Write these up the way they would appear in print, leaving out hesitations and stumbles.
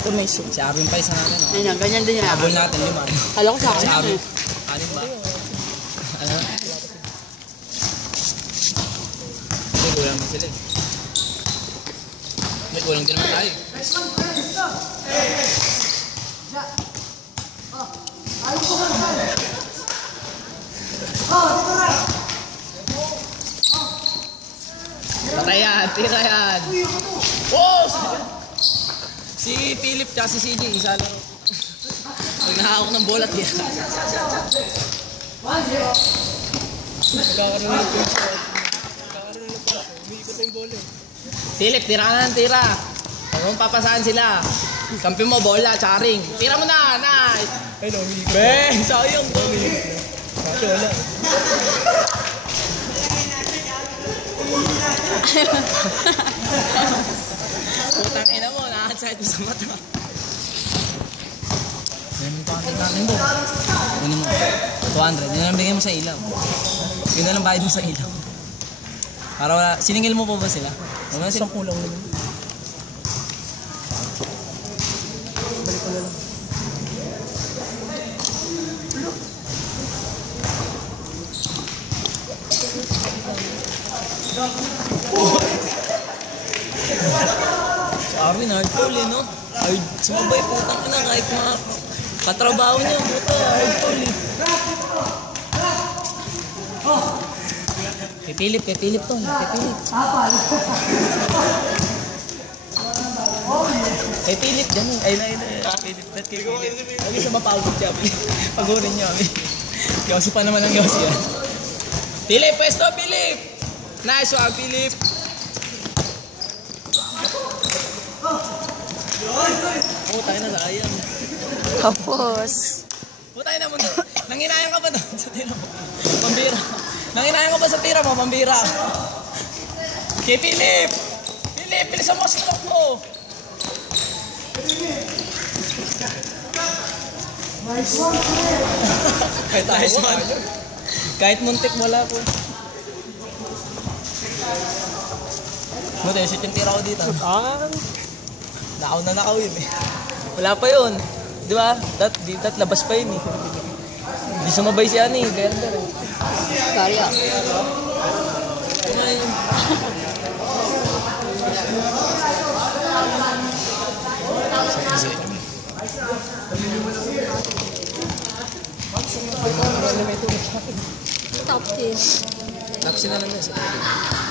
Ito may soup. Si Arvin pa isa natin. Ayun, ganyan din yan. Habol natin 5. Kala ko sa akin. Si Arvin. Anin ba? Ano? May kulang mo sila eh. May kulang din naman tayo. Patay yan, tira yan. Wow! Si Philip tsaka si CJ, isa lang. Pag nahawak ng bola, tira. Magkakaroon ng pinso. Umiikot na yung bola. Philip, tira ka na ng tira. Huwag mong papasahan sila. Kampi mo, bola, tsaka ring. Tira mo na, nice! Ay, no, umiikot. Beng, sayang to. Kasi wala. Putang ina mo, nakakasahit mo sa mata. Yan yung pakatid natin po. Kunin mo. 200. Yun lang bigay mo sa ilaw. Yun na lang bayad mo sa ilaw. Para wala. Siningil mo po ba sila? Wala silang kulang naman. Balik ko na lang. Arvin, hardcore eh, no? Sumabay putang na kahit mga katrabaho niya, puta, hardcore eh. Pipilip to, pipilip. Pipilip, ganun. Ay, pipilip. Lagi sa mapagod siya, pagurin niya. Yossi pa naman ang Yossi yan. Philip, pwesto, Philip! Nice one, Philip! Putay na sayang. Tapos. Putay na mo. Nanginayang ka ba doon sa tira mo? Pambira. Nanginayang ka ba sa tira mo? Pambira. Okay, Philip! Philip, bilisan mo sa stroke mo! Nice one! Nice one. Kahit muntik wala po. Buti, shoot yung tira ko dito. Nakaw yun eh. Wala pa yun. Di ba? Dat labas pa yun eh. Hindi sumabay si Ani. Ganda rin. Kaya. Kumain. Top 10. Tapos na lang na sa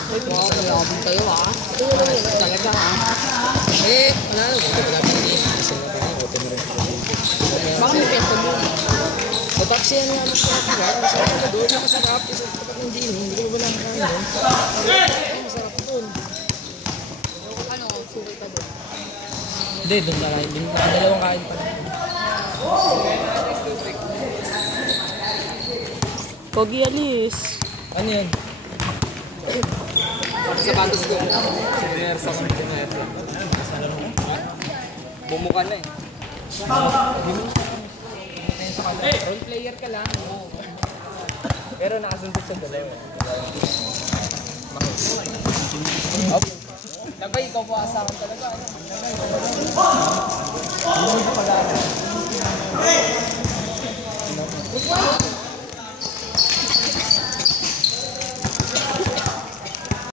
Wow, malabing kayo ah. Talaga ah. eh, wala na. Wala pa rin. Kasi na pa rin. Open rin. Baka may peso mo. Taxi yan nga masarap. Masarap na doon. Masarap. Isa tapat ng din. Hindi ko wala na kain doon. Masarap doon. Ano, suki pa doon? Hindi, doon na kain. Dalawang kain pa. Pogi alis. Ano yan? Sapatos ko. Sinersa kami sinersa. Bumukan na eh. Role player ka lang. Pero nakasuntok sa dalawa. Nabay, ikaw po asahan talaga. Ano?